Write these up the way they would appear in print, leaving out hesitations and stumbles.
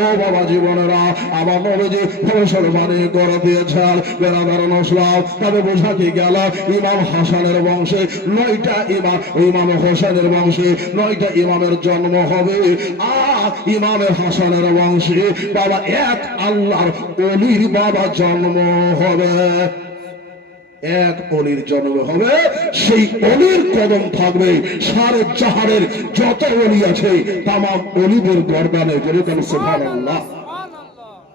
ও বাবা জীবনেরা আমার নবীজি মুসলমানি করে দিয়েছেন বেরাদার মুসলিম। তবে বোঝা কি গেল ইমাম হাসানের বংশে 9টা ইমাম, ইমাম হোসেনের বংশে 9টা ইমামের জন্ম হবে। আর ইমামে হাসানের বংশে বাবা এক আল্লাহর ওলির বাবা জন্ম হবে, এক অলির জন্ম হবে। সেই অলির কদম থাকবে সারে জাহানের যত অলি আছে তাম অলিদের গর্দানে। যেরকম সুবহানাল্লাহ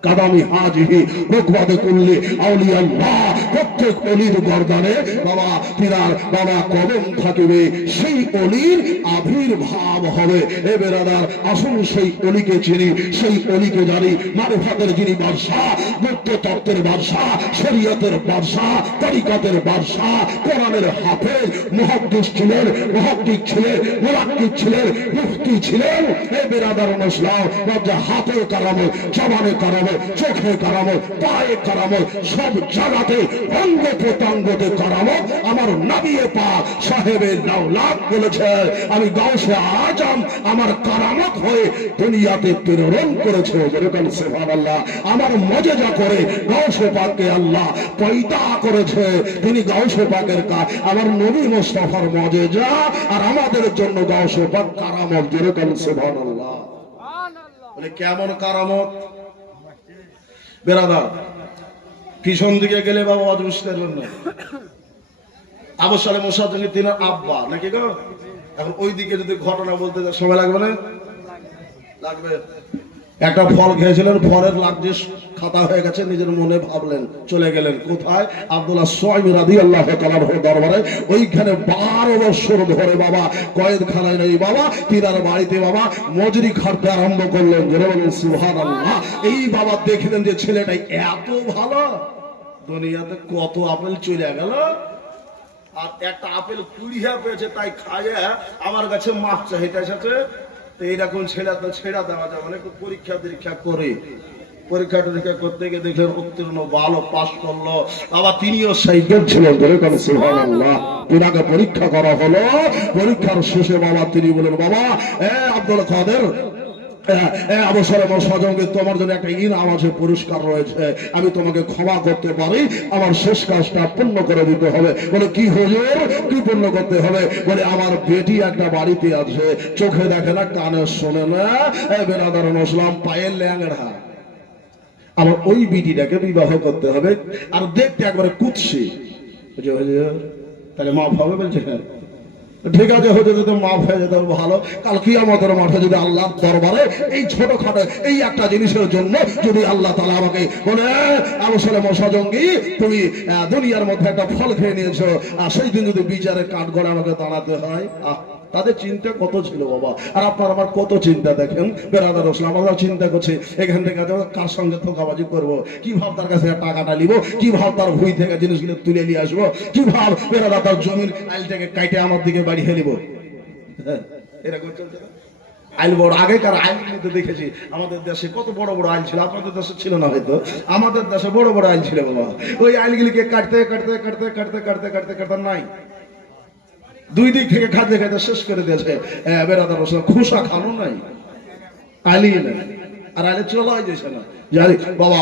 কাদামি হাজিহি রুকবাতে কুল্লি আউলিয়াল্লাহ, প্রত্যেক অলির গর্দানে বাবা তিনার বাবা কদম থাকিবে, সেই অলির আবির্ভাব হবে। এ বেরাদার আসুন সেই অলিকে চিনি, সেই অলিকে জানি। মারিফাতের যিনি বাদশাহ, মুক্ত তত্ত্বের বাদশাহ, শরীয়তের বাদশাহ, তরিকাতের বাদশাহ, কোরআনের হাফেজ, মুহাদ্দিস ছিলেন, মুহাক্কিক ছিলেন, মুরাক্কিব ছিলেন, মুফতি ছিলেন। এ বেরাদার মুসলিম বাবা হাতে কারামত, জবানে কারামত, চোখে কারামত, পায়ে কারামত, সব জায়গাতে অঙ্গ প্রত্যঙ্গতে কারামত। আমার নবী পাক সাহেবে দাওলাত বলেছে আমি গাউসে আজম আমার কারামত হয়ে দুনিয়াতে প্রেরণ করেছে। যেরকম সুবহানাল্লাহ আমার মজেজা করে গাউসে পাককে আল্লাহ পয়দা করেছে। তিনি গাউসে পাকের কাজ, আমার নবী মুস্তাফার মজেজা, আর আমাদের জন্য গাউসে পাক কারামত। যেরকম সুবহানাল্লাহ। বলে কেমন কারামত বেরাদার? পিছন দিকে গেলে বাবা আজ বুঝতে পারবেন না। আবু সালেহ মুসাদ্দিক তিনার আব্বা নাকি গো? এখন ওই দিকে যদি ঘটনা বলতে সময় লাগবে না? লাগবে। একটা ফল খেয়েছিলেন, ফলের লাগছে খাতা হয়ে গেছে, নিজের মনে ভাবলেন, চলে গেলেন কোথায়? আব্দুল্লাহ সুয়াইমি রাদিয়াল্লাহু তাআলার দরবারে। ওইখানে 12 বছর ধরে বাবা কয়েদখানায় নেই বাবা, তিনার বাড়িতে বাবা মজুরি খাটতে আরম্ভ করলেন। যেরকম সুবহানাল্লাহ। এই বাবা দেখলেন যে ছেলেটা এত ভালো, দুনিয়াতে কত আপেল চলে গেল, আর একটা আপেল 20 পেয়েছে, তাই খায় আমার কাছে মাছ চাহিদা আছে। এইরকম ছেড়া তো ছেড়া দেওয়া যাবে না, একটু পরীক্ষা টরীক্ষা করে, পরীক্ষা টরীক্ষা করতে গিয়ে দেখলেন উত্তীর্ণ, ভালো পাস করলো। আবার তিনিও সাইকেল ছিলেন। সুবহানাল্লাহ। তিনাকে পরীক্ষা করা হলো, পরীক্ষার শেষে বাবা তিনি বলেন বাবা আব্দুল কাদের আবু সালেহ সাজনকে তোমার জন্য একটা ইনাম আছে, পুরস্কার রয়েছে, আমি তোমাকে ক্ষমা করতে পারি, আমার শেষ কাজটা পূর্ণ করে দিতে হবে। বলে কি হুজুর, কি পূর্ণ করতে হবে? বলে আমার বেটি একটা বাড়িতে আছে, চোখে দেখে না, কানে শোনে না, বেরাদার মুসলিম, পায়ের ল্যাংড়া, আমার ওই বিটিটাকে বিবাহ করতে হবে, আর দেখতে একবারে কুৎসি। তাহলে মাফ হবে? বলছে হ্যাঁ। ঠিক আছে, হতে যেতে মাফ হয়ে যেতে ভালো। কাল কিয়ামতের মাঠে যদি আল্লাহর দরবারে এই ছোটখাটো এই একটা জিনিসের জন্য যদি আল্লাহ তাআলা আমাকে বলে আবু সালেহ সাজঙ্গি তুমি দুনিয়ার মধ্যে একটা ফল খেয়ে নিয়েছো, আর সেই দিন যদি বিচারের কাঠগড়ে আমাকে দাঁড়াতে হয়, তাদের চিন্তা কত ছিল বাবা, আর আপনার আমার কত চিন্তা। দেখেন বেরাদার রসুল, আমরা চিন্তা করছি এখান থেকে কার সঙ্গে ধোঁকাবাজি করবো, কি ভাব তার কাছে টাকাটা নিবো, কি ভাব তার ভুঁই থেকে জিনিসগুলো তুলে নিয়ে আসবো, কি ভাব বেরাদা তার জমির আইল থেকে কাইটে আমার দিকে বাড়ি হেলিব। এরকম চলছে না? আইল বড়, আগেকার আইলগুলোতে দেখেছি আমাদের দেশে কত বড় বড় আইল ছিল, আপনাদের দেশে ছিল না হয়তো, আমাদের দেশে বড় বড় আইল ছিল বাবা। ওই আইলগুলিকে কাটতে কাটতে কাটতে কাটতে কাটতে কাটতে কাটতে নাই, দুই দিক থেকে খাদ্য খাইতে শেষ করে দিয়েছে। বেরাদার রসুল খোসা খানো নাই, আইলি নাই, আর আইলে চলা যাচ্ছে না জানি বাবা।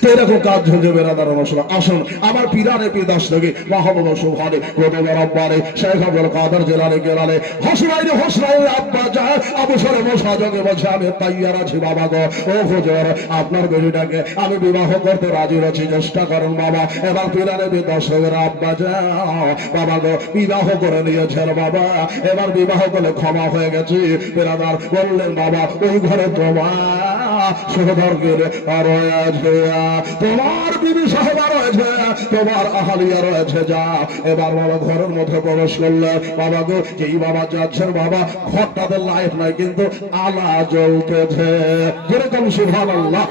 তো এরকম কাজ ঝুঁজে বেরাদার রসুল। আসুন আমার পিরারে পিদাস থেকে মাহবুব সুবহানে গোদবে রব্বানে শেখ আব্দুল কাদের জেলানে গেলানে হসরাইনে হসরাইনে আব্বা যায় আবু সালেহ সাজকে বলছে আমি তাইয়ার আছি বাবা গো, ও হুজুর আপনার বেটিটাকে আমি বিবাহ করতে রাজি আছি, চেষ্টা করুন বাবা। এবার পিরারে পিদাস থেকে আব্বা যায় বাবা গো বিবাহ করে নিয়েছেন বাবা, এবার বিবাহ করে ক্ষমা হয়ে গেছে। বেরাদার বললেন বাবা ওই ঘরে তোমার সহদরকে আর আছে, তোমার বিবি সাহেবা রয়েছে, তোমার আহালিয়া রয়েছে, যা। এবার বাবা ঘরের মধ্যে প্রবেশ করলে বাবা গো, যেই বাবা যাচ্ছেন বাবা ঘরটাতে লাইট নাই কিন্তু আলা জ্বলতেছে। যেরকম সুবহানাল্লাহ,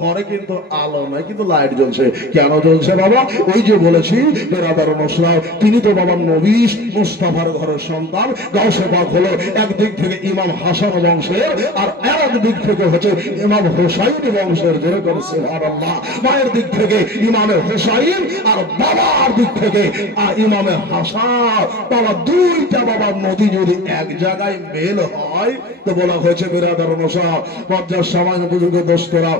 ঘরে কিন্তু আলো নাই কিন্তু লাইট জ্বলছে। কেন জ্বলছে বাবা? ওই যে বলেছি বেরাদার মুসলিম, তিনি তো বাবা নবী মুস্তাফার ঘরের সন্তান। গাউসে পাক হলো একদিক থেকে ইমাম হাসান বংশের, আর এক দিক থেকে হচ্ছে ইমাম হুসাইন বংশের। যেরকম সুবহানাল্লাহ, মায়ের দিক থেকে ইমামে হুসাইন, আর বাবার দিক থেকে ইমামে হাসান। বাবা দুইটা বাবার নদী যদি এক জায়গায় মেল হয় হয় তো বলা হয়েছে বিরাদার নসাব পর্যার সামান্য বুজুর্গ দোস্তরা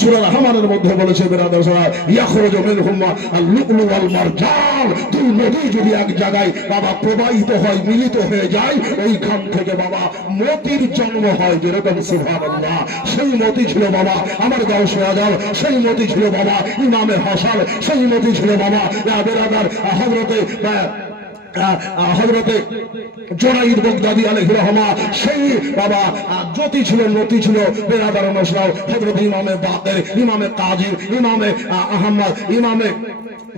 সূরা রহমানের মধ্যে বলেছে বিরাদার সাহেব ইয়াখরুজু মিনহুমা আল-লু'লু ওয়াল মারজান দুই নদী যদি এক জায়গায় বাবা প্রবাহিত হয় মিলিত হয়ে যায় ওইখান থেকে বাবা মতির জন্ম হয় যেরকম সুবহানাল্লাহ সেই মতি ছিল বাবা আমার গাউসে আজম সেই মতি ছিল বাবা ইমামে হাসান সেই মতি ছিল বাবা বিরাদার হযরতে হযরতে জুনাইদ বাগদাদি আলাইহির রহমা সেই বাবা জ্যোতি ছিল নতি ছিল বিরাদার নসরাও হযরত ইমামে বাকের ইমামে কাজী ইমামে আহমদ ইমামে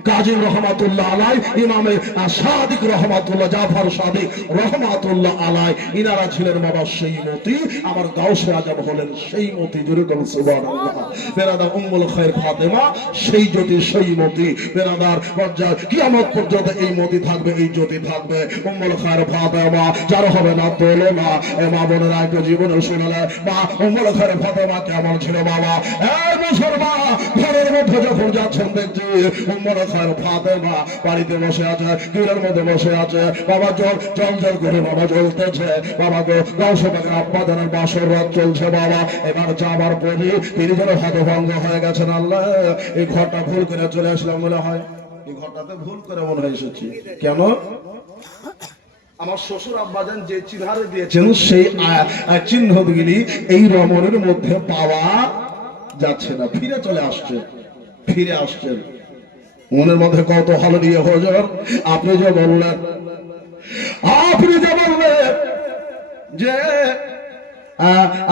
কাজী রহমাতুল্লাহ আলাই ইমামে সাদিক রহমাতুল্লাহ জাফর সাদিক রহমাতুল্লাহ আলাই ইনারা ছিলেন বাবা সেই মতি আমার গাউসে আজম হলেন সেই মতি যেরকম সুবহানাল্লাহ বিরাদার উম্মুল খায়র ফাতেমা সেই জ্যোতি সেই মতি বিরাদার কিয়ামত পর্যন্ত এই মতি থাকবে এই জ্যোতি থাকবে উম্মুল খায়র ফাতেমা যার হবে না তোলে না মা বোনেরা একটু জীবনে শুনলে মা উম্মুল খায়র ফাতেমা কেমন ছিল বাবা এই মুসলমান ঘরের মধ্যে যখন যাচ্ছেন দেখছি উম্মুল খায়র ফাতেমা বাড়িতে বসে আছে গিরার মধ্যে বসে আছে বাবা জল করে বাবা জ্বলতেছে বাবা গো গাউসে পাকের আব্বা জানের বাসর রাত চলছে বাবা এবার যাবার পরে তিনি যেন হতভঙ্গ হয়ে গেছেন আল্লাহ এই ঘরটা ভুল করে চলে আসলাম মনে হয় এই ঘরটাতে ভুল করে মনে হয় এসেছি কেন আমার শ্বশুর আব্বাজান যে চিহ্ন দিয়েছেন সেই চিহ্নগুলি এই রমণের মধ্যে পাওয়া যাচ্ছে না ফিরে চলে আসছে ফিরে আসছেন মনের মধ্যে কত ভালো নিয়ে হুজুর আপনি যে বললেন যে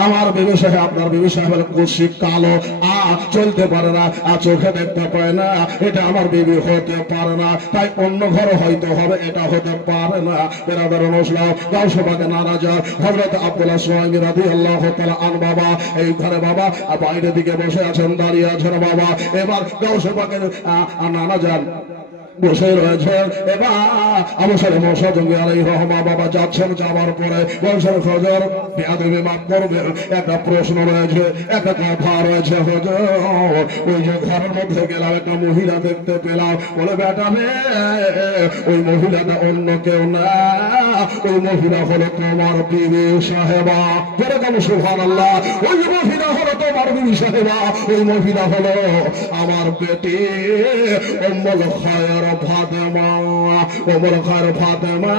আমার ব্যবসায় আপনার ব্যবসায় হলো কুশি কালো চলতে পারে না চোখে দেখতে পায় না এটা আমার বিবি হতে পারে না তাই অন্য ঘর হয়তো হবে এটা হতে পারে না বিরাদার নসলাম গাউসে পাকে নারাজ হযরত আব্দুল্লাহ সুহাইমি রাদিয়াল্লাহু তাআলা আন বাবা এই ঘরে বাবা বাইরের দিকে বসে আছেন দাঁড়িয়ে আছেন বাবা এবার গাউসে পাকে নানা যান বসে রয়েছেন এবার অবসরে মশা জঙ্গি আলাইহির রহমা বাবা যাচ্ছেন যাবার পরে বলছেন ফজর বেয়াদবি মাফ করবেন একটা প্রশ্ন রয়েছে একটা কথা রয়েছে হুজুর ওই যে ঘরের মধ্যে গেলাম একটা মহিলা দেখতে পেলাম বলে বেটা রে ওই মহিলাটা অন্য কেউ না ওই মহিলা হলো তোমার বিবি সাহেবা যেরকম সুবহানাল্লাহ ওই মহিলা হলো তোমার বিবি সাহেবা ওই মহিলা হলো আমার বেটি উম্মুল খায়র ফাতেমা উম্মুল খায়র ফাতেমা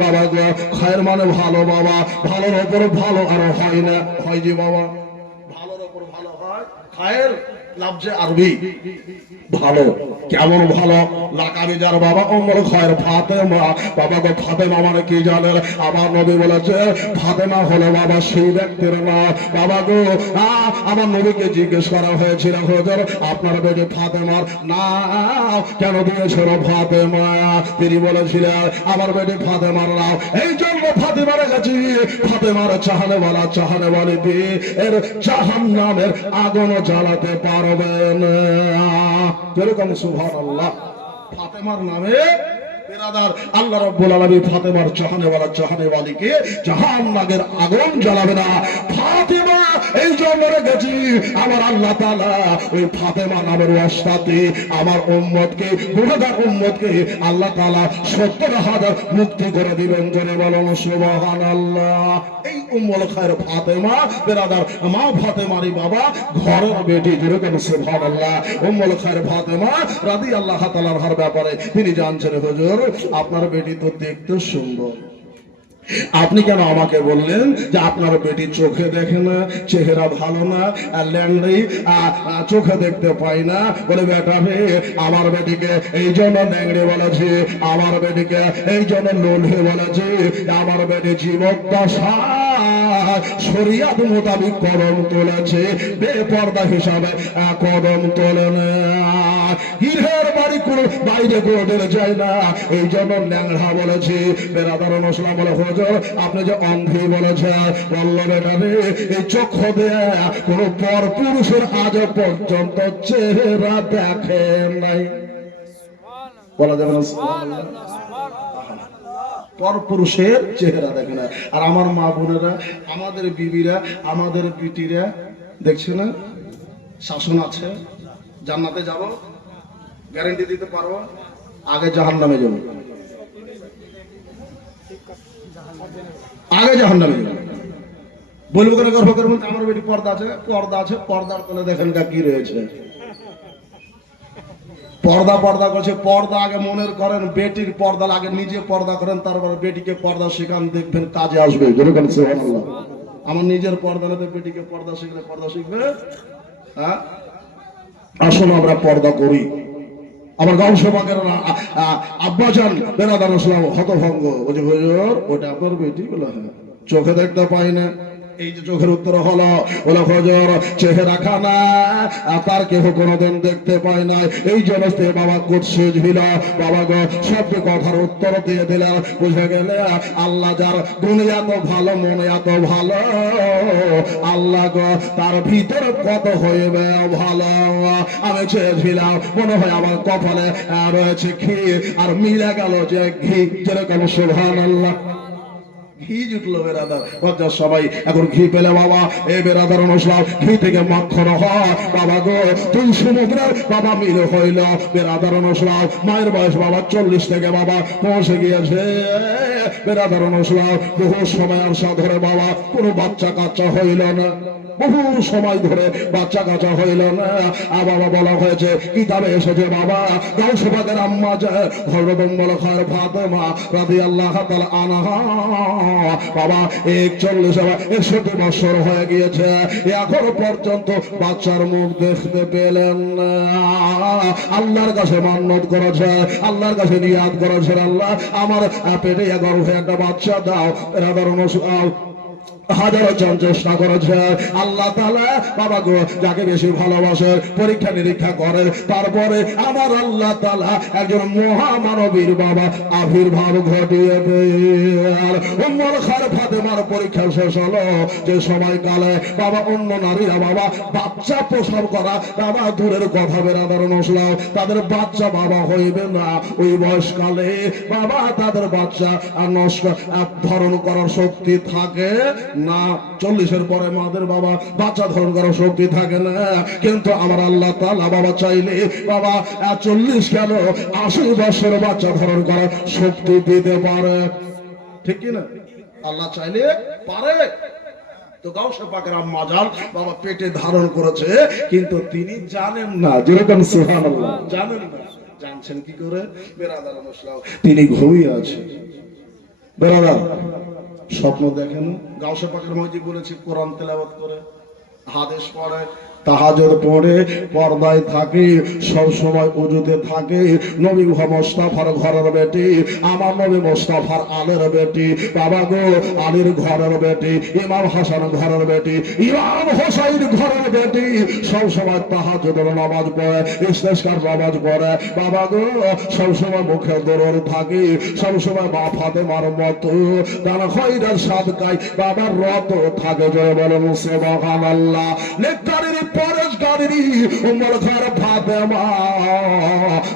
বাবা গো খায়র মানে ভালো বাবা ভালোর উপর ভালো আর হয় না হয় যে বাবা ভালোর উপর ভালো হয় খায়র লফজে আরবি ভালো কেমন ভালো লাকাবি যার বাবা উম্মুল খায়র ফাতেমা বাবা গো ফাতেমা মানে কি জানেন আমার নবী বলেছে ফাতেমা হলো বাবা সেই ব্যক্তির নাম বাবা গো আমার নবীকে জিজ্ঞেস করা হয়েছিল হুজুর আপনার বেটি ফাতেমার নাম কেন দিয়েছিল ফাতেমা তিনি বলেছিলেন আমার বেটি ফাতেমার নাম এই জন্য ফাতেমা রেখেছি ফাতেমার চাহানে ওয়ালি এর জাহান্নামের আগুন জ্বালাতে পারবে না যেরকম সুবহানাল্লাহ ফাতেমার নামে বিরাদার আল্লাহ রাব্বুল আলামিন ফাতেমার জাহানে ওয়ালিকে জাহান্নামের আগুন জ্বালাবে না ফাতেমা এই জন্য রেখেছি আমার আল্লাহ তাআলা ওই ফাতেমা নামের ওয়াস্তাতে আমার উম্মতকে গুনাহগার উম্মতকে আল্লাহ তাআলা ৭০,০০০ মুক্তি করে দিবেন জোরে বলুন সুবহানাল্লাহ এই উম্মুল খায়র ফাতেমা বিরাদার মা ফাতেমারই বাবা ঘরের বেটি যেরকম সুবহানাল্লাহ উম্মুল খায়র ফাতেমা রাদিয়াল্লাহু তাআলার ব্যাপারে তিনি জানছেন হুজুর আপনার বেটি তো দেখতে সুন্দর আপনি কেন আমাকে বললেন যে আপনার বেটি চোখে দেখে না চেহারা ভালো না ল্যান্ডি চোখে দেখতে পাই না বলে বেটা রে আমার বেটিকে এই জন্য ল্যাংড়ি বলেছে আমার বেটিকে এই জন্য লোলহে বলেছে আমার বেটি জীবদ্দশা শরিয়াত মোতাবেক কদম তুলেছে বেপর্দা হিসাবে কদম তোলে না হিরের বাড়ি কোনো বাইরে কোর্টের যায় না এই জন্য ল্যাংড়া বলেছে বেরাদার নসলা বলে হুজুর আপনি যে অন্ধি বলেছেন বললো বেটা রে এই চক্ষু দিয়ে কোনো পর পুরুষের আজ পর্যন্ত চেহারা দেখে নাই বলা যাবে না পর পুরুষের চেহারা দেখে না আর আমার মা বোনেরা আমাদের বিবিরা আমাদের বিটিরা দেখছে না শাসন আছে জান্নাতে যাব গ্যারান্টি দিতে পারবো আগে জাহান্নামে যাবো আগে জাহান্নামে যাবে। বলবো করে গর্ব করে বলতে আমার বেটি পর্দা আছে, পর্দা আছে, পর্দার তলে দেখেন কি রয়েছে। পর্দা পর্দা করছে, পর্দা আগে মনে করেন বেটির পর্দা আগে নিজে পর্দা করেন, তারপর বেটিকে পর্দা শেখান, দেখবেন কাজে আসবে। যেরকম সুবহানাল্লাহ। আমার নিজের পর্দা না, বেটিকে পর্দা শিখলে পর্দা শিখবে। হ্যাঁ, আসুন আমরা পর্দা করি। আমার গাঁও সভাকের আব্বাজান বেরাদার ইসলাম হতভঙ্গ, বলছে হুজুর ওটা আপনার বেটি? বলে হ্যাঁ। চোখে দেখতে পাই না। এই যে চোখের উত্তর হলো, বলে হুজুর চেহারা খানা তার কেহ কোনোদিন দেখতে পায় না, এই জন্য বাবা করছে ঝিল। বাবা গো সব কথার উত্তর দিয়ে দিলেন, বুঝে গেলে আল্লাহ যার দুনিয়া তো ভালো, মনে এত ভালো, আল্লাহ গো তার ভিতর কত হইবে ভালো। আমি চেয়েছিলাম মনে হয় আমার কপালে রয়েছে ঘি, আর মিলে গেল যে ঘি। যেরকম সুবহানাল্লাহ। ঘি জুটলো বেরাদার, বাচ্চা সবাই এখন ঘি পেলে বাবা এই বেরাদার অনুসলাম ঘি থেকে মাখন হয়। বাবা গো তুই সমুদ্রের বাবা মিল হইল বেরাদার অনুসলাম। মায়ের বয়স বাবা 40 থেকে বাবা পৌঁছে গিয়েছে। বেরাদার অনুসলাম বহু সময় আশা ধরে বাবা কোনো বাচ্চা কাচ্চা হইল না, বহু সময় ধরে বাচ্চা কাচ্চা হইল না। আর বাবা বলা হয়েছে কিতাবে এসেছে বাবা গাউস পাকের আম্মা হযরত উম্মুল খায়র ফাতেমা রাদিয়াল্লাহু তাআলা আনহা বাবা 61 বছর হয়ে গিয়েছে, এখনো পর্যন্ত বাচ্চার মুখ দেখতে পেলেন না। আল্লাহর কাছে মান্নত করেছে, আল্লাহর কাছে নিয়াত করেছে, আল্লাহ আমার পেটে গর্ভে একটা বাচ্চা দাও। হাজারো জন চেষ্টা করেছে। আল্লাহ তাআলা বাবা গো যাকে বেশি ভালোবাসে পরীক্ষা নিরীক্ষা করে, তারপরে আমার আল্লাহ তাআলা একজন মহামানবীর বাবা আবির্ভাব ঘটিয়ে দেন। উম্মুল খায়র ফাতেমার পরীক্ষা শেষ হলো যে সময়কালে বাবা অন্য নারীরা বাবা বাচ্চা প্রসব করা বাবা দূরের কথা, বেরাদার নসলাও তাদের বাচ্চা বাবা হইবে না। ওই বয়সকালে বাবা তাদের বাচ্চা নষ্ট ধারণ করার শক্তি থাকে না। 40-এর পরে মাদের বাবা বাচ্চা ধারণ করার শক্তি থাকে না, কিন্তু আমার আল্লাহ তাআলা বাবা চাইলে বাবা 40 কেন 80 বছর বাচ্চা ধারণ করার শক্তি দিতে পারে। ঠিক কি না? আল্লাহ চাইলে পারে। তো গাউসে পাকের আম্মা জান বাবা পেটে ধারণ করেছে, কিন্তু তিনি জানেন না। যেরকম সুবহানাল্লাহ, জানেন না। জানছেন কি করে? বেরাদার মুসলাম তিনি ঘুমিয়ে আছে। বেরাদার স্বপ্ন দেখেন। গাউসে পাকের মসজিদ বলেছি কোরআন তেলাওয়াত করে, হাদিস পড়ে, তাহাজ্জুদ পড়ে, পর্দায় থাকে, সব সময় ওযুতে থাকে। নবী মুস্তাফার ঘরের বেটি, আমার নবী মুস্তাফার আলের বেটি, বাবা গো আলীর ঘরের বেটি, ইমাম হাসান ঘরের বেটি, ইমাম হোসাইন ঘরের বেটি, সব সময় তাহাজ্জুদের নামাজ পড়ে, ইস্তেসকার নামাজ পড়ে। বাবা গো সব সময় মুখে দরুদ থাকে, সব সময় মা ফাতেমার মতো তার খয়রাত সাদকায় বাবার রত থাকে। জয় বলেন সুবহানাল্লাহ। নেককারের পরেশগারিনী উম্মুল খায়র ফাতেমা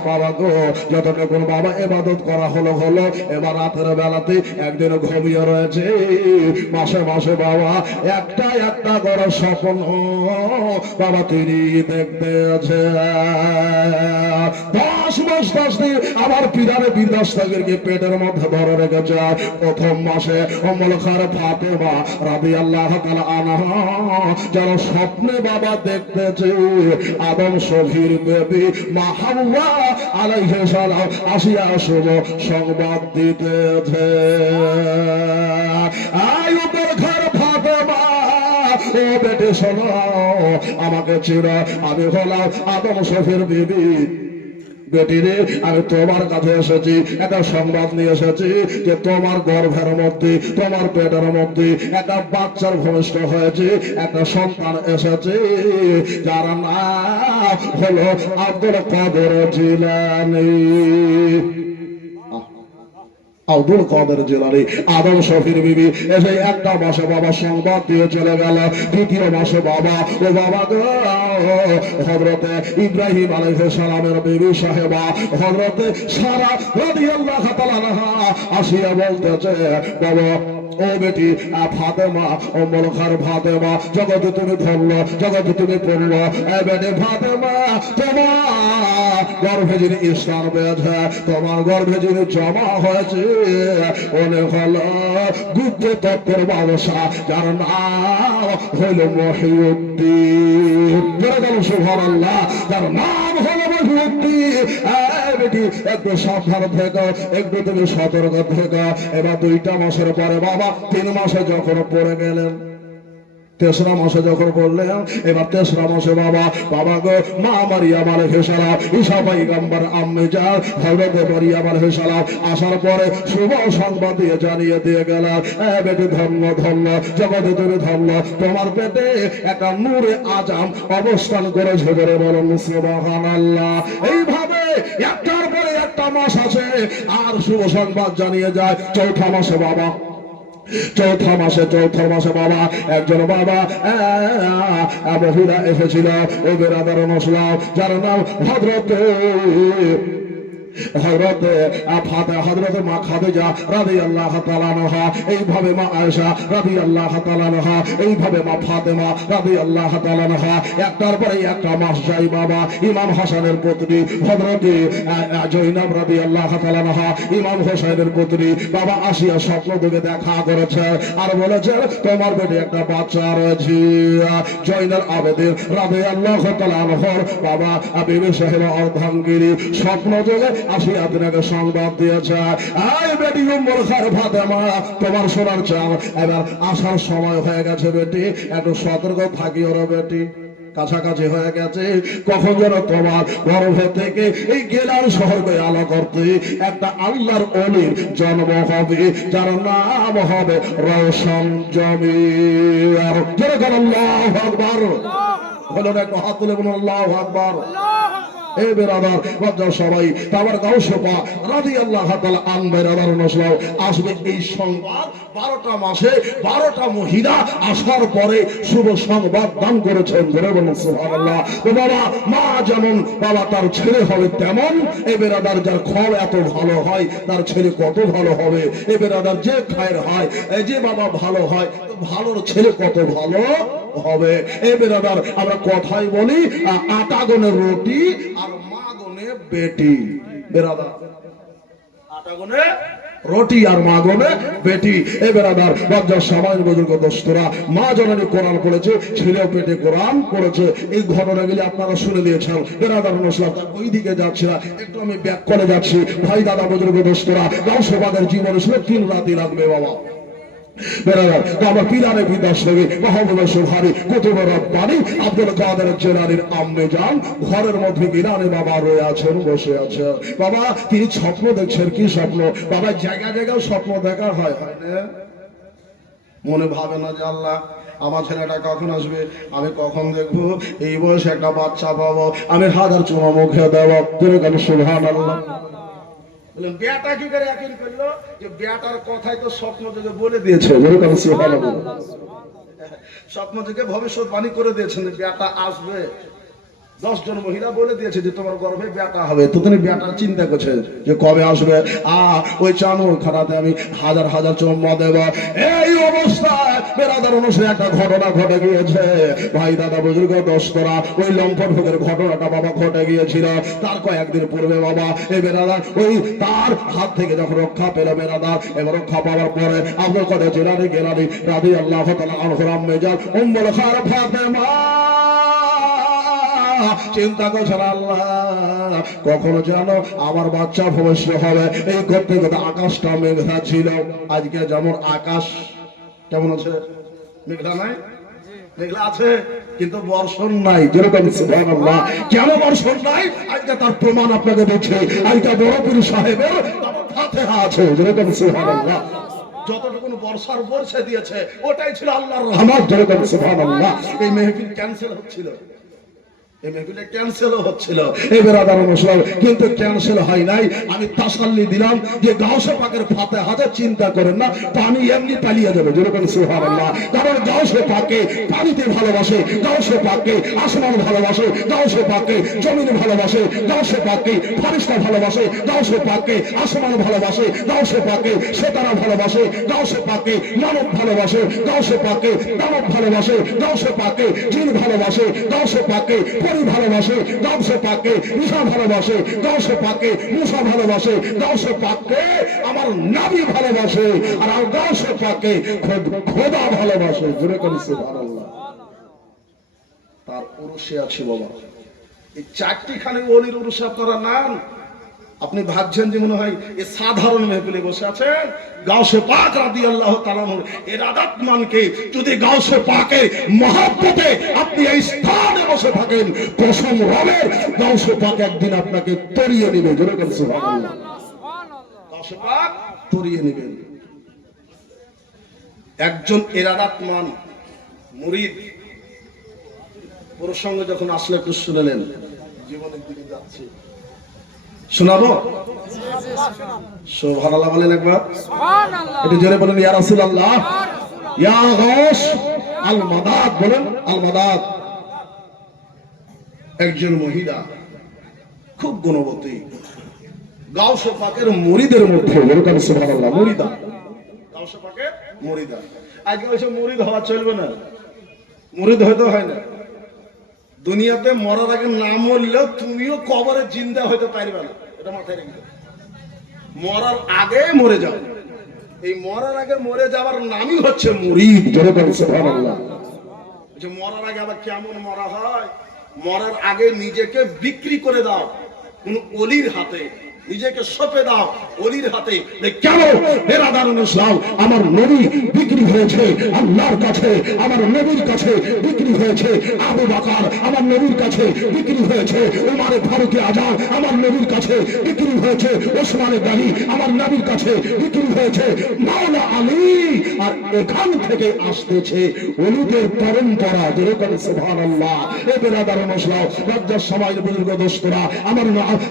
বাবা গো যতক্ষণ বাবা ইবাদত করা হলো এবার রাতের বেলাতে একদিন ঘুমিয়ে রয়েছে। মাসে মাসে বাবা একটা করে স্বপ্ন বাবা তিনি দেখতে আছে। 10 মাস 10 দিন আমার পিতারে বৃদ্ধাশ্রমে পেটের মধ্যে ধরে রেখেছে। প্রথম মাসে উম্মুল খায়র ফাতেমা রাদিয়াল্লাহু তাআলা আনহা যারা স্বপ্নে বাবা দেখতেছে আদম শফির বেবি মা হাওয়া আলাইহিস সালাম আসিয়া শুভ সংবাদ দিতেছে। আইয়ুবের ঘর ফাতেমা ও বেটি শোনো, আমাকে চিনো, আমি হলাম আদম শফির বিবি। বেটিরে আমি তোমার কাছে এসেছি, একটা সংবাদ নিয়ে এসেছি যে তোমার গর্ভের মধ্যে, তোমার পেটের মধ্যে একটা বাচ্চার ভূমিষ্ঠ হয়েছে, একটা সন্তান এসেছে যার নাম হলো আব্দুল কাদের জিলানী। আব্দুল কাদের জিলানী আদম শফির বিবি এসে একটা মাসে বাবা সংবাদ দিয়ে চলে গেল। দ্বিতীয় মাসে বাবা ও বাবা গো হযরতে ইব্রাহিম আলাইহিস সালামের বিবি সাহেবা হযরতে সারা রাদিয়াল্লাহু তাআলা আনহা আসিয়া বলতেছে বাবা ও বেটি ফাতেমা উম্মুল খার ফাতেমা, জগতে তুমি ধন্য, জগতে তুমি পূর্ণ। বেটি ফাতেমা, তোমার গর্ভে যিনি স্থান পেয়েছে, তোমার গর্ভে যিনি জমা হয়েছে, অনেক হল গুপ্ত তত্ত্বের বাদশা, যার নাম হইল মহিউদ্দিন। সুবহানাল্লাহ, যার নাম হলো মহিউদ্দিন। বেটি একটু সাবধান থেকো, একটু তুমি সতর্ক থেকো। এবার 2টা মাসের পরে বাবা 3 মাসে যখন পড়ে গেলেন, 3রা মাসে যখন পড়লেন, এবার 3রা মাসে বাবা গো মা মারিয়াম আলাইহিস সালাম, ঈসা পয়গম্বর আম্মে জান হযরত মারিয়াম আলাইহিস সালাম আসার পরে শুভ সংবাদ দিয়ে জানিয়ে দিয়ে গেলেন, বেটি ধন্য ধন্য, জগতে তুমি ধন্য, তোমার পেটে একটা নূরে আজম অবস্থান করেছে। ধরে বলুন সুবহানাল্লাহ। এইভাবে একটার পরে একটা মাস আছে, আর শুভ সংবাদ জানিয়ে যায় 4থা মাসে বাবা, চৌথা মাসে বাবা একজন বাবা মহিলা এসেছিল, ও বেরাদার নসলাম, যার নাম হযরত মা খাদিজা রাদিয়াল্লাহু তাআলা আনহা, এইভাবে মা আয়েশা রাদিয়াল্লাহু তাআলা আনহা, এইভাবে মা ফাতেমা রাদিয়াল্লাহু তাআলা আনহা। একটার পরে একটা মাস যায় বাবা, ইমাম হাসানের পত্নী হযরত জয়নাব রাদিয়াল্লাহু তাআলা আনহা, ইমাম হোসেনের পত্নী বাবা আসিয়া স্বপ্ন দেখে দেখা করেছে, আর বলেছে তোমার পেটে একটা বাচ্চা রয়েছে। জয়নাল আবেদিন রাদিয়াল্লাহু তাআলা আনহর বাবা বিবি সাহেবা অর্ধাঙ্গিনী স্বপ্ন দেখে আসিয়া আপনাকে সংবাদ দিয়েছে, আই বেটি উম্মুল খার ফাতেমা, তোমার সোনার চাল এবার আসার সময় হয়ে গেছে বেটি, একটু সতর্ক থাকিও রে বেটি, কাছাকাছি হয়ে গেছে। কখন যেন তোমার গর্ভ থেকে এই গেলার শহরকে আলো করতে একটা আল্লাহর ওলির জন্ম হবে, যার নাম হবে রওশন জমির। আল্লাহু আকবার, বলো না একটু হাত তুলে বলুন আল্লাহু আকবার। এই বেরাদার বাজার সবাই তাবার গাউসে পাক রাদিয়াল্লাহু তাআলা আন বেরাদার নসলাও আসবে এই সংবাদ। 12টা মাসে 12টা মহিলা আসার পরে শুভ সংবাদ দান করেছেন। ধরে বলুন সুবহানাল্লাহ। তো বাবা মা যেমন বাবা তার ছেলে হবে তেমন, এই বেরাদার যার খাওয়া এত ভালো হয় তার ছেলে কত ভালো হবে। এই বেরাদার যে খায়ের হয়, এই যে বাবা ভালো হয়, ভালোর ছেলে কত ভালো হবে। এই বেরাদার আমরা কথাই বলি, আটা গুনে রুটি আর মা গুনে বেটি। বেরাদার আটা গুনে রুটি আর মা গুনে বেটি। এই বেরাদার বাজার সমাজ বুজুর্গ দোস্তরা, মা জননী কোরআন পড়েছে, ছেলেও পেটে কোরআন পড়েছে। এই ঘটনাগুলি আপনারা শুনে দিয়েছেন। বেরাদার নসলাম ওই দিকে যাচ্ছে না, একটু আমি ব্যাক করে যাচ্ছি। ভাই দাদা বুজুর্গ দোস্তরা, গাউসবাদের জীবনে ছিল 3 রাতই লাগবে বাবা। বেরাদার আমার পিলারে বিদাসী মাহবুব সুবহানি কুতুব রব্বানি আব্দুল কাদের জিলানীর আম্মে জান ঘরের মধ্যে গিলানে বাবা রয়ে আছেন, বসে আছেন। বাবা তিনি স্বপ্ন দেখছেন। কি স্বপ্ন বাবা? জায়গা জায়গায় স্বপ্ন দেখা হয়, হয় না? মনে ভাবে না যে আল্লাহ আমার ছেলেটা কখন আসবে, আমি কখন দেখবো, এই বয়সে একটা বাচ্চা পাবো, আমি 1000 চুমা মুখে দেবো। তুমি কেন সুবহানাল্লাহ। বেটা কি করে একই করলো যে বেটার কথাই তো স্বপ্ন থেকে বলে দিয়েছে। স্বপ্ন থেকে ভবিষ্যৎবাণী করে দিয়েছেন যে বেটা আসবে। 10 জন মহিলা বলে দিয়েছে যে তোমার গর্ভে বেটা হবে। তো তিনি বেটার চিন্তা করছে যে কবে আসবে। ওই চানু খানাতে আমি 1000 চুম্মা দেব। এই অবস্থায় বেরাদার অনুসারে একটা ঘটনা ঘটে গিয়েছে। ভাই দাদা বুজুর্গ দোস্তরা, ওই লম্পট ভোগের ঘটনাটা বাবা ঘটে গিয়েছিল তার কয়েকদিন পূর্বে বাবা। এই বেরাদার ওই তার হাত থেকে যখন রক্ষা পেল বেরাদার, এবার রক্ষা পাওয়ার পরে আব্দুল কাদের জিলানী গেলানি রাদিয়াল্লাহু তাআলা আনহু আম্মে জান উম্মুল খার ফাতেমা চিন্তা করছেন, আল্লাহ কখনো যেন আমার বাচ্চা ভবিষ্য হবে। এই করতে করতে আকাশটা মেঘলা ছিল। আজকে যেমন আকাশ কেমন আছে? মেঘলা নাই? মেঘলা আছে কিন্তু বর্ষণ নাই। যেরকম সুবহানাল্লাহ। কেন বর্ষণ নাই? আজকে তার প্রমাণ আপনাকে দিচ্ছে। আজকে বড় পীর সাহেবের ফাতিহা আছে। যেরকম সুবহানাল্লাহ। যতটুকু বর্ষার বর্ষে দিয়েছে ওটাই ছিল আল্লাহর রহমত। যেরকম সুবহানাল্লাহ। এই মেহফিল ক্যান্সেল হচ্ছিল, এই মেহফিলে ক্যান্সেলও হচ্ছিল, এবার আদার মুসলাম, কিন্তু ক্যান্সেল হয় নাই। আমি তাসাল্লি দিলাম যে গাউসে পাকের ফাতিহাতে চিন্তা করেন না, পানি এমনি পালিয়ে যাবে, যেরকম সুবহানাল্লাহ। কারণ গাউসে পাকে পানিতে ভালোবাসে, গাউসে পাকে আসমান ভালোবাসে, গাউসে পাকে জমিন ভালোবাসে, গাউসে পাকে ফেরেশতা ভালোবাসে, গাউসে পাকে আসমান ভালোবাসে, গাউসে পাকে সেতারা ভালোবাসে, গাউসে পাকে মানব ভালোবাসে, গাউসে পাকে দানব ভালোবাসে, গাউসে পাকে জিন ভালোবাসে, গাউসে পাকে পরি ভালোবাসে, গাউসে পাকে ঈসা ভালোবাসে, গাউসে পাকে মুসা ভালোবাসে, গাউসে পাকে আমার নবী ভালোবাসে, আর গাউসে পাকে খোদা ভালোবাসে। জোরে করে সুবহানাল্লাহ। তার উরুসে আছে বাবা, এই চারটি খানে ওলির উরুসে আপনারা নান। আপনি ভাবছেন যে মনে হয় এই সাধারণ মেহফিলে বসে আছেন। গাউসে পাক রাদিয়াল্লাহু তাআলা ইরাদাতমানকে যদি গাউসে পাকের মহব্বতে আপনি এই স্থানে বসে থাকেন, কসম রবের গাউসে পাক একদিন আপনাকে তরিয়ে নেবে। জোরে করে সুবহানাল্লাহ। গাউসে পাক তরিয়ে নেবেন। একজন ইরাদাতমান মুরিদ প্রসঙ্গ যখন আসলে একটু শুনলেন, জীবনের দিকে যাচ্ছে, শোনাবো? সুবহানাল্লাহ বলেন একবার, একটু জোরে বলেন ইয়া রাসূলুল্লাহ, ইয়া গাউস আল মাদাদ বলেন, আল মাদাদ। একজন মহিলা খুব গুণবতী, গাউসে পাকের মুরিদের মধ্যে, বলুন সুবহানাল্লাহ, মুরিদা, গাউসে পাকের মুরিদা। আজকে ওইসব মুরিদ হওয়া চলবে না, মুরিদ হয়তো হয় না। দুনিয়াতে মরার আগে না মরলেও তুমিও কবরে জিন্দা হইতে পারবে না, এটা মাথায় রেখে। মরার আগে মরে যাও, এই মরার আগে মরে যাওয়ার নামই হচ্ছে মুরিদ। জোরে বলেন সুবহানাল্লাহ। যে মরার আগে আবার কেমন মরা হয়? মরার আগে নিজেকে বিক্রি করে দাও কোন ওলির হাতে, নিজেকে সঁপে দাও ওলির হাতে। কেন বেরাদারুল ইসলাম, আমার নবী বিক্রি হয়েছে আল্লাহর কাছে, আমার নবীর কাছে বিক্রি হয়েছে আবু বকর, আমার নবীর কাছে বিক্রি হয়েছে উমর ফারুক আজম, আমার নবীর কাছে বিক্রি হয়েছে ওসমান গনি, আমার নবীর কাছে বিক্রি হয়েছে মাওলা আলী। আর এখান থেকে আসতেছে ওলিদের পরম্পরা। যেরকম সুবহানাল্লাহ। এ বেরাদারুল ইসলাম, লজ্জার সময় বুজুর্গ দোস্তরা, আমার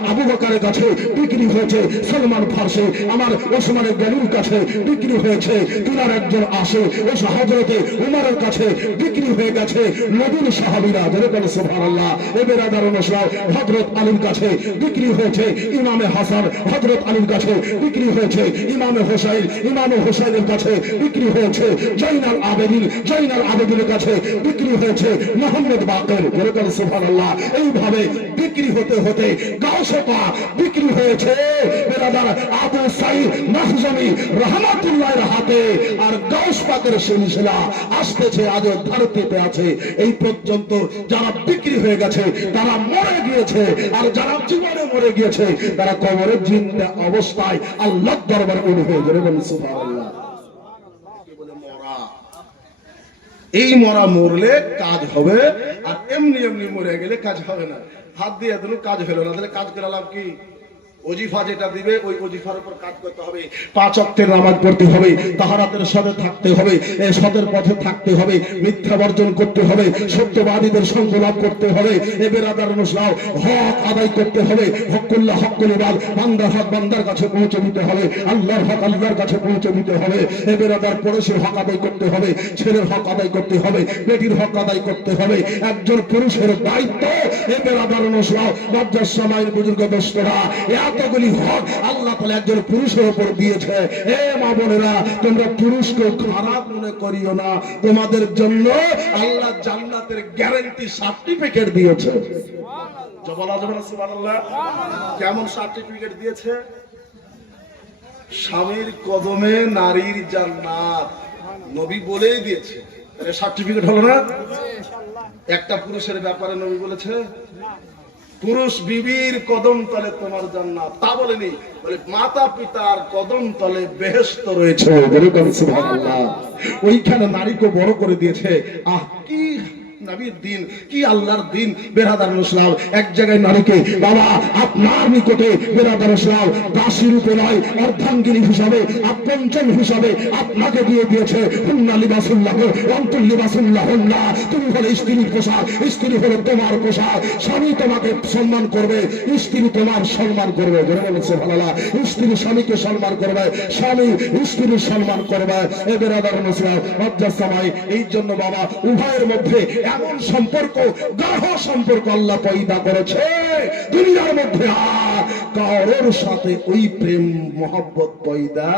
আবু বকরের কাছে বিক্রি হয়েছে সলমান ফারসি, আমার ওসমান গনির কাছে বিক্রি হয়েছে। তিনার একজন আসে ওই হযরতে উমরের কাছে বিক্রি হয়ে গেছে নবীর সাহাবীরা। যেরকম সুবহানাল্লাহ। এ বেরাদারুল ইসলাম, হযরত আলীর কাছে বিক্রি হয়েছে ইমামে হাসান, হযরত আলীর কাছে বিক্রি হয়েছে ইমামে হোসাইন, ইমামে হোসাইনের কাছে বিক্রি হয়েছে জয়নাল আবেদিন, জয়নাল আবেদিনের কাছে বিক্রি হয়েছে মুহাম্মদ বাকের। যেরকম সুবহানাল্লাহ। এইভাবে বিক্রি হতে হতে গাউসে পাক বিক্রি হয়েছে বেরাদার আবু সাঈদ মাখজুমি রাহমাতুল্লাহির হাতে। আর গাউস পাকের সিলসিলা আসতেছে, আজ ধরতিতে আছে। এই পর্যন্ত যারা বিক্রি হয়ে গেছে তারা মরে গিয়েছে, আর যারা জীবনে মরে গিয়েছে তারা কবরে জিন্দা অবস্থায় আল্লাহর দরবারে উঠবে। যেরকম সুবহানাল্লাহ। এই মরা মরলে কাজ হবে, আর এমনি এমনি মরে গেলে কাজ হবে না। হাত দিয়ে দিল, কাজ হলো না, তাহলে কাজ করে লাভ কি? ওজিফা যেটা দিবে ওই ওজিফার উপর কাজ করতে হবে, 5 ওয়াক্তের নামাজ পড়তে হবে, তাহারাতের সাথে থাকতে হবে, সদের পথে থাকতে হবে, মিথ্যা বর্জন করতে হবে, সত্যবাদীদের সঙ্গ লাভ করতে হবে। এ বেরাদারুল ইসলাম, হক আদায় করতে হবে, হকুল্লাহ হকুল ইবাদ, বান্দার হক বান্দার কাছে পৌঁছে দিতে হবে, আল্লাহর হক আল্লাহর কাছে পৌঁছে দিতে হবে। এ বেরাদার পড়োশীর হক আদায় করতে হবে, ছেলের হক আদায় করতে হবে, বেটির হক আদায় করতে হবে। একজন পুরুষের দায়িত্ব। এ বেরাদারুল ইসলাম, লজ্জার সময় বুজুর্গ দোস্তরা, এতগুলি হক আল্লাহ তাআলা একজন পুরুষের উপর দিয়েছে। এ মা বোনেরা, তোমরা পুরুষকে খারাপ মনে করিও না, তোমাদের জন্য আল্লাহ জান্নাতের গ্যারান্টি সার্টিফিকেট দিয়েছে। সুবহানাল্লাহ। কেমন সার্টিফিকেট দিয়েছে? স্বামীর কদমে নারীর জান্নাত, নবী বলেই দিয়েছে। সার্টিফিকেট হলো না? একটা পুরুষের ব্যাপারে নবী বলেছে পুরুষ বিবির কদম তলে তোমার জান্নাত, তা বলেনি, বলে মাতা পিতার কদম তলে বেহেশত রয়েছে। সুবহানাল্লাহ। ওইখানে নারীকে বড় করে দিয়েছে। আহ, কি নবীর দিন কি আল্লাহর দিন। বেরাদার ইসলাম, এক জায়গায় নারীকে বাবা আপনার নিকটে বেরাদার ইসলাম দাসী রূপে নয়, অর্ধাঙ্গিনী হিসাবে, আপনজন হিসাবে আপনাকে দিয়ে দিয়েছে। হুন্না লিবাসুল্লাহ ওয়ান্তুল লিবাসুল্লাহুন্না, তুমি হলে স্ত্রীর পোশাক, স্ত্রী হলো তোমার পোশাক। স্বামী তোমাকে সম্মান করবে, স্ত্রী তোমার সম্মান করবে। যারা বলেছে ভালোলা, স্ত্রী স্বামীকে সম্মান করবে, স্বামী স্ত্রীর সম্মান করবে। এ বেরাদার ইসলাম লজ্জার সময় এই জন্য বাবা উভয়ের মধ্যে এমন সম্পর্ক, গাঢ় সম্পর্ক আল্লাহ পয়দা করেছে দুনিয়ার মধ্যে আর কারোর সাথে ওই প্রেম মহব্বত পয়দা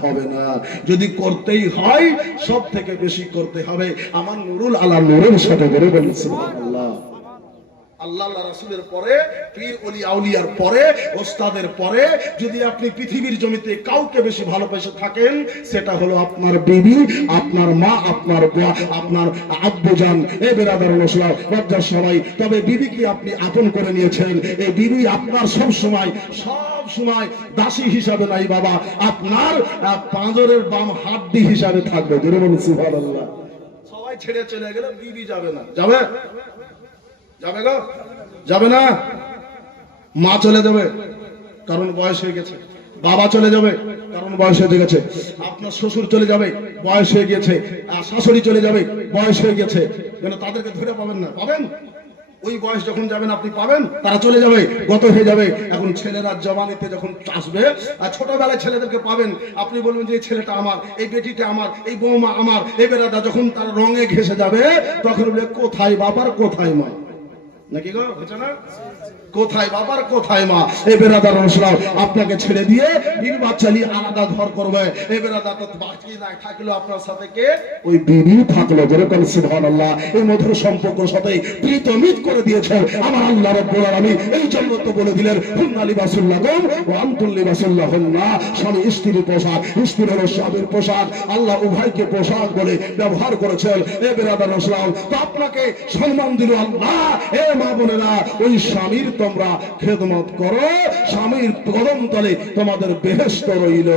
হবে না। যদি করতেই হয় সব থেকে বেশি করতে হবে আমার নুরুল আলা নূরের সাথে করে বলেছে সুবহানাল্লাহ। আল্লাহ রাসূলের পরে, পীর ওলি আউলিয়ার পরে, ওস্তাদের পরে যদি আপনি পৃথিবীর জমিতে কাউকে বেশি ভালোবেসে থাকেন সেটা হলো আপনার বিবি, আপনার মা, আপনার বোন, আপনার আব্বুজান। এ বেরাদার ইসলাম লজ্জার সময় তবে বিবিকে আপনি আপন করে নিয়েছেন। এই বিবি আপনার সব সময় দাসী হিসাবে নাই বাবা, আপনার পাঁজরের বাম হাড্ডি হিসাবে থাকবে। জোরে বলুন সুবহানাল্লাহ। সবাই ছেড়ে চলে গেলে বিবি যাবে না, যাবে? যাবে গো? যাবে না। মা চলে যাবে কারণ বয়স হয়ে গেছে, বাবা চলে যাবে কারণ বয়স হয়ে গেছে, আপনার শ্বশুর চলে যাবে বয়স হয়ে গেছে, শাশুড়ি চলে যাবে বয়স হয়ে গেছে। কেন তাদেরকে ধরে পাবেন না? পাবেন। ওই বয়স যখন যাবেন আপনি পাবেন, তারা চলে যাবে, গত হয়ে যাবে। এখন ছেলেরা জওয়ানিতে যখন আসবে, আর ছোটবেলায় ছেলেদেরকে পাবেন, আপনি বলবেন যে এই ছেলেটা আমার, এই বেটিটা আমার, এই বৌমা আমার। এই বেরাদা যখন তার রঙে ঘেসে যাবে তখন বলে কোথায় বাবার কোথায় মা, নাকি গো? হচ্ছে না? কোথায় বাবার কোথায় মা। এই বেরাদার ইসলাম আপনাকে ছেড়ে দিয়ে বিবি বাচ্চা নিয়ে আলাদা ঘর করবে। এই বেরাদা তো বাকি না থাকলো আপনার সাথে কে? ওই বিবি থাকলো। যেরকম সুবহানাল্লাহ এই মধুর সম্পর্কের সাথে প্রীতমিত করে দিয়েছেন আমার আল্লাহ রাব্বুল আলামিন। এই জন্য তো বলে দিলেন হুন্না লিবাসুল্লাকুম ওয়া আনতুম লিবাসুল্লাহুন্না। স্বামী স্ত্রীর পোশাক, স্ত্রী হলো স্বামীর পোশাক। আল্লাহ উভয়কে পোশাক বলে ব্যবহার করেছেন। এই বেরাদার ইসলাম তো আপনাকে সম্মান দিল আল্লাহ। এ মা বোনেরা, ওই স্বামীর তোমরা খেদমত করো, স্বামীর কদম তলে তোমাদের বেহেশত রইল।